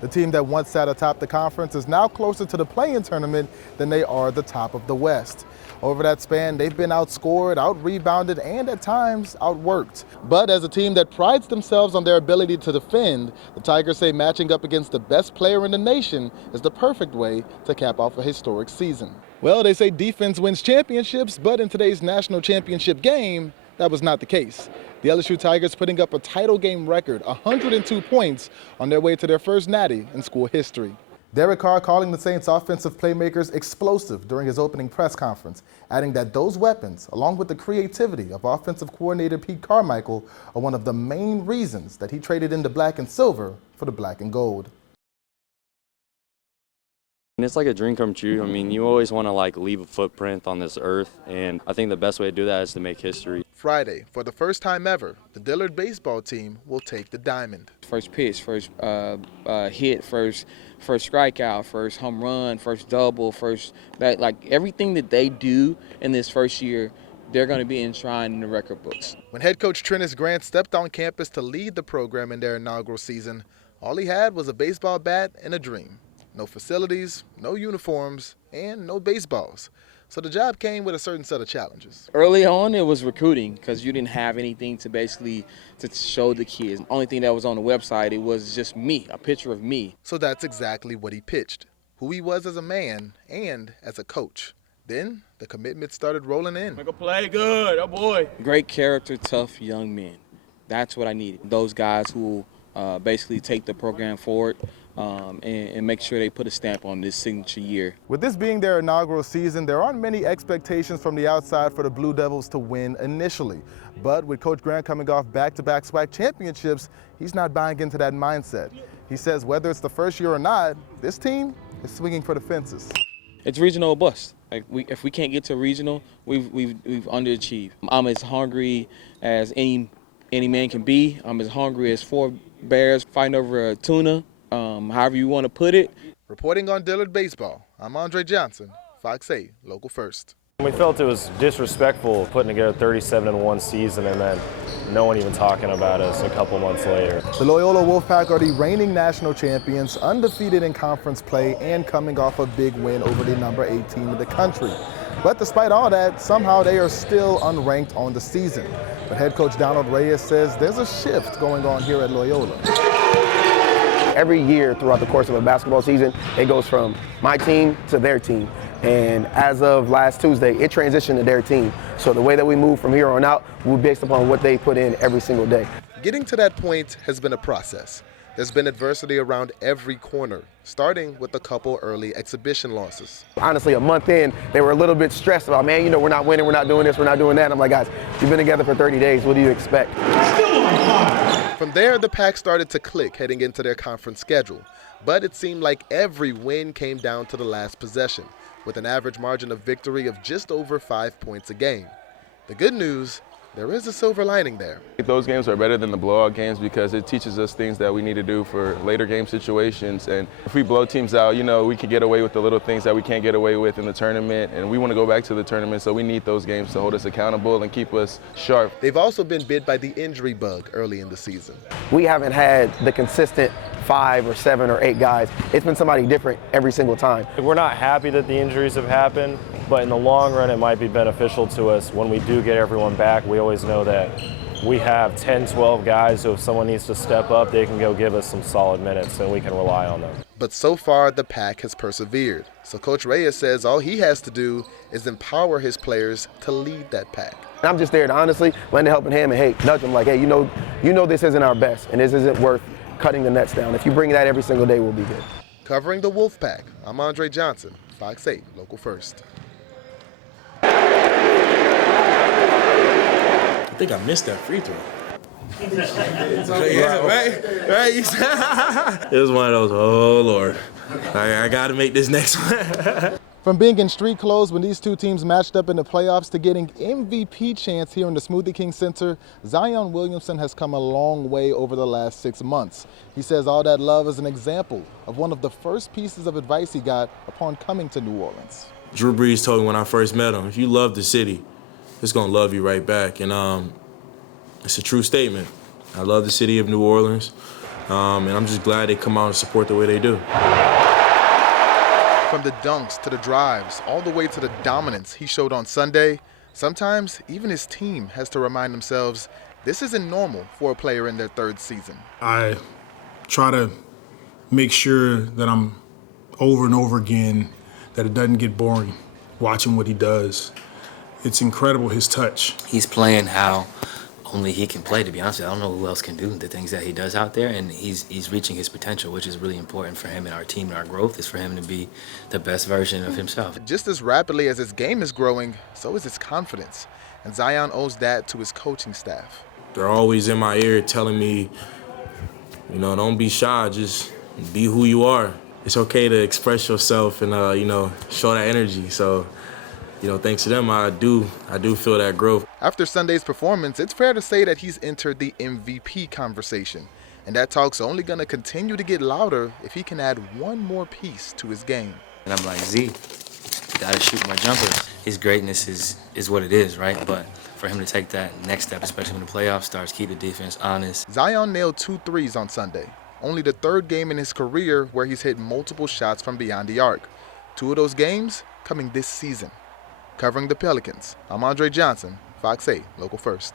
The team that once sat atop the conference is now closer to the play-in tournament than they are the top of the West. Over that span, they've been outscored, out-rebounded, and at times outworked. But as a team that prides themselves on their ability to defend, the Tigers say matching up against the best player in the nation is the perfect way to cap off a historic season. Well, they say defense wins championships, but in today's national championship game, that was not the case. The LSU Tigers putting up a title game record, 102 points, on their way to their first natty in school history. Derek Carr calling the Saints' offensive playmakers explosive during his opening press conference, adding that those weapons, along with the creativity of offensive coordinator Pete Carmichael, are one of the main reasons that he traded in the black and silver for the black and gold. It's like a dream come true. I mean, you always want to leave a footprint on this earth, and I think the best way to do that is to make history. Friday, for the first time ever, the Dillard baseball team will take the diamond. First pitch, first hit, first strikeout, first home run, first double, first that, everything that they do in this first year, they're going to be enshrined in the record books. When head coach Trennis Grant stepped on campus to lead the program in their inaugural season, all he had was a baseball bat and a dream. No facilities, no uniforms, and no baseballs. So the job came with a certain set of challenges. Early on, it was recruiting because you didn't have anything to show the kids. The only thing that was on the website, it was just me, a picture of me. So that's exactly what he pitched, who he was as a man and as a coach. Then the commitment started rolling in. Make a play good, oh boy. Great character, tough young men. That's what I needed. Those guys who basically take the program forward. And make sure they put a stamp on this signature year. With this being their inaugural season, there aren't many expectations from the outside for the Blue Devils to win initially. But with Coach Grant coming off back-to-back SWAC championships, he's not buying into that mindset. He says whether it's the first year or not, this team is swinging for the fences. It's regional or bust. If we can't get to regional, we've underachieved. I'm as hungry as any man can be. I'm as hungry as 4 bears fighting over a tuna. However you want to put it. Reporting on Dillard Baseball, I'm Andre Johnson, Fox 8, Local First. We felt it was disrespectful putting together a 37-1 season and then no one even talking about us a couple months later. The Loyola Wolfpack are the reigning national champions, undefeated in conference play and coming off a big win over the number 8 team in the country. But despite all that, somehow they are still unranked on the season. But head coach Donald Reyes says there's a shift going on here at Loyola. Every year throughout the course of a basketball season, it goes from my team to their team. And as of last Tuesday, it transitioned to their team. So the way that we move from here on out will be based upon what they put in every single day. Getting to that point has been a process. There's been adversity around every corner, starting with a couple early exhibition losses. Honestly, a month in, they were a little bit stressed about, man, we're not winning, we're not doing this, we're not doing that. I'm like, guys, you've been together for 30 days, what do you expect? Still on fire. From there, the Pack started to click heading into their conference schedule. But it seemed like every win came down to the last possession, with an average margin of victory of just over 5 points a game. The good news, there is a silver lining there. Those games are better than the blowout games because it teaches us things that we need to do for later game situations. And if we blow teams out, we can get away with the little things that we can't get away with in the tournament. And we want to go back to the tournament, so we need those games to hold us accountable and keep us sharp. They've also been bit by the injury bug early in the season. We haven't had the consistent 5 or 7 or 8 guys. It's been somebody different every single time. We're not happy that the injuries have happened, but in the long run, it might be beneficial to us. When we do get everyone back, we always know that we have 10, 12 guys, so if someone needs to step up, they can go give us some solid minutes and we can rely on them. But so far, the Pack has persevered. So Coach Reyes says all he has to do is empower his players to lead that Pack. I'm just there to honestly lend a helping hand and, hey, nudge them like, hey, you know this isn't our best and this isn't worth cutting the nets down. If you bring that every single day, we'll be good. Covering the Wolfpack, I'm Andre Johnson, Fox 8, Local First. I think I missed that free throw. Yeah, right. It was one of those, oh Lord, I gotta make this next one. From being in street clothes when these two teams matched up in the playoffs to getting MVP chance here in the Smoothie King Center, Zion Williamson has come a long way over the last 6 months. He says all that love is an example of one of the first pieces of advice he got upon coming to New Orleans. Drew Brees told me when I first met him, if you love the city, it's gonna love you right back. And it's a true statement. I love the city of New Orleans. And I'm just glad they come out and support the way they do. From the dunks to the drives, all the way to the dominance he showed on Sunday, sometimes even his team has to remind themselves this isn't normal for a player in their third season. I try to make sure that I'm over and over again, that it doesn't get boring watching what he does. It's incredible, his touch. He's playing how only he can play, to be honest with you. I don't know who else can do the things that he does out there, and he's reaching his potential, which is really important for him and our team and our growth, is for him to be the best version of himself. Just as rapidly as his game is growing, so is his confidence, and Zion owes that to his coaching staff. They're always in my ear telling me, don't be shy, just be who you are. It's okay to express yourself and, show that energy. So, thanks to them, I do feel that growth. After Sunday's performance, it's fair to say that he's entered the MVP conversation. And that talk's only going to continue to get louder if he can add one more piece to his game. And I'm like, Z, you gotta shoot more jumpers. His greatness is what it is, right? But for him to take that next step, especially when the playoffs starts, keep the defense honest. Zion nailed 2 threes on Sunday, only the third game in his career where he's hit multiple shots from beyond the arc. 2 of those games coming this season. Covering the Pelicans, I'm Andre Johnson, Fox 8, Local First.